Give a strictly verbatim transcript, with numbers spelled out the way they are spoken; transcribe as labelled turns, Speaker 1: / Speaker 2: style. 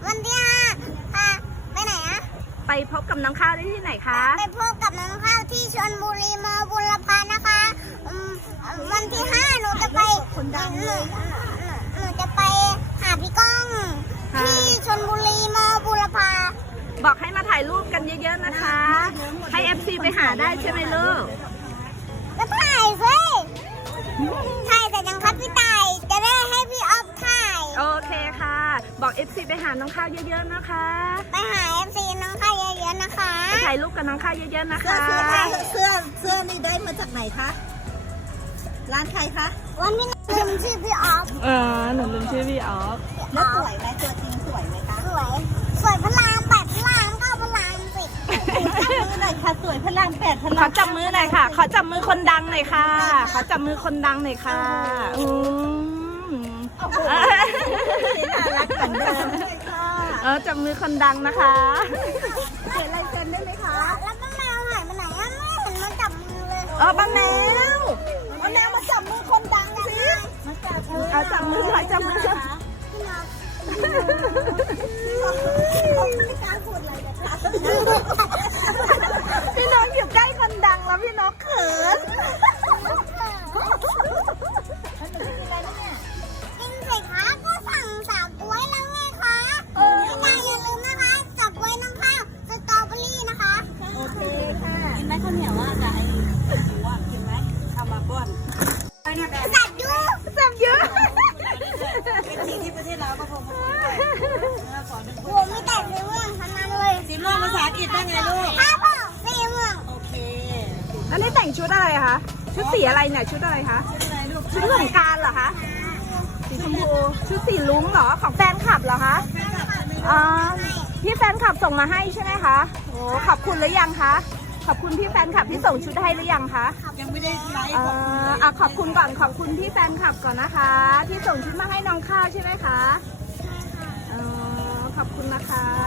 Speaker 1: วันที่ห้าค่ะไปไหนอะ
Speaker 2: ไปพบกับน้องข้าวได้ที่ไหนคะ
Speaker 1: ไปพบกับน้องข้าวที่ชลบุรีมอบุรพานะคะวันที่ห้าหนูจะไปคนดังเลยหนูจะไปหาพี่ก้องที่ชลบุรีมอบุรพา
Speaker 2: บอกให้มาถ่ายรูปกันเยอะๆนะคะให้ เอฟ ซี ไปหาได้ใช่ไหมลูก
Speaker 1: ก็ถ่ายสิถ่ายแต่ยังครับพี่ต่ายจะได้ให้พี่ออฟถ่าย
Speaker 2: โอเคค่ะบอก เอฟ ซี ไปหาน้องข้าวเยอะๆนะคะ
Speaker 1: ไปหา เอฟ ซี น้องข้าวเยอะๆนะคะ
Speaker 2: ไปถ่ายรูปกับน้องข้าวเยอะๆนะคะ
Speaker 3: เสื้อเสื้อเสื้อนี่ได้มาจากไหนคะร้านใครคะ
Speaker 1: วันนี้ลืมชื่อพี่ออฟ
Speaker 2: เออหนูลืมชื่อพี่ออฟ
Speaker 3: แล้วสวยไหมตัวจริงสวยไหมคะ
Speaker 1: สวยสวยพระรามแปดพระรามเก้าพระรามสิบ
Speaker 3: จับมือหน่อยค่ะสวยพระรามแปดพระราม
Speaker 2: ขอจับมือหน่อยค่ะขอจับมือคนดังหน่อยค่ะขอจับมือคนดังหน่อยค่ะอืม
Speaker 3: น่ารักเหมือนเดิมเลยค่ะ
Speaker 2: เออจับมือคนดังนะคะ
Speaker 3: เขียนลายเซ็นได้ไหมคะ
Speaker 1: แล้วป้าแมวหายไปไหนอ่ะไม่เห็นมันจับมือเลย
Speaker 2: เออป้าแมว
Speaker 3: ป้าแมวมาจับมือคนดังสิมาจับมือ
Speaker 2: เอาจับมือค่ะจับมือค่ะ
Speaker 1: พี่น้อง
Speaker 3: ไม่กล้าพูดอะไรนะคะ
Speaker 2: พี่น้องอยู่ใกล้คนดังแล้วพี่น้องเขิน
Speaker 1: กินสิคะก็สั่งสาวกล้วยแล้วไงคะพี่นายอย่าลืมนะคะจับกล้วยน้ำข้าวสตรอเบอรี่นะคะ
Speaker 3: โอเคค่ะกินไหมข้าวเหนียวว่าจะไอ้หมูอ่ะกินไหมเอามาป้อน
Speaker 1: สับยู
Speaker 2: สับเยอะ
Speaker 3: เป็นที่ที่ประเทศเราก็คง
Speaker 1: โอ้ไม่แต่สีม่วงทั้งนั้นเลย
Speaker 3: สีม่วงภาษาอังกฤษว่าไงลูก
Speaker 1: ครับผมสีม่วง
Speaker 3: โอเค
Speaker 2: แล้วนี่แต่งชุดอะไรคะชุดสีอะไรเนี่ยชุดอะไรคะ
Speaker 3: ชุดอะไรลูก
Speaker 2: ชุดสงกรานต์เหรอคะสีชมพูชุดสีลุ้งเหรอของแฟนคลับเหรอคะอ๋อพี่แฟนคลับส่งมาให้ใช่ไหมคะโอ้ขอบคุณหรือยังคะขอบคุณพี่แฟนคลับที่ส่งชุดให้หรือยังคะ
Speaker 3: ยังไม่ได้ไลฟ์
Speaker 2: อ่าขอบคุณก่อนขอบคุณพี่แฟนคลับก่อนนะคะที่ส่งชุดมาให้น้องข้าวใช่ไหมคะอ๋อขอบคุณนะคะ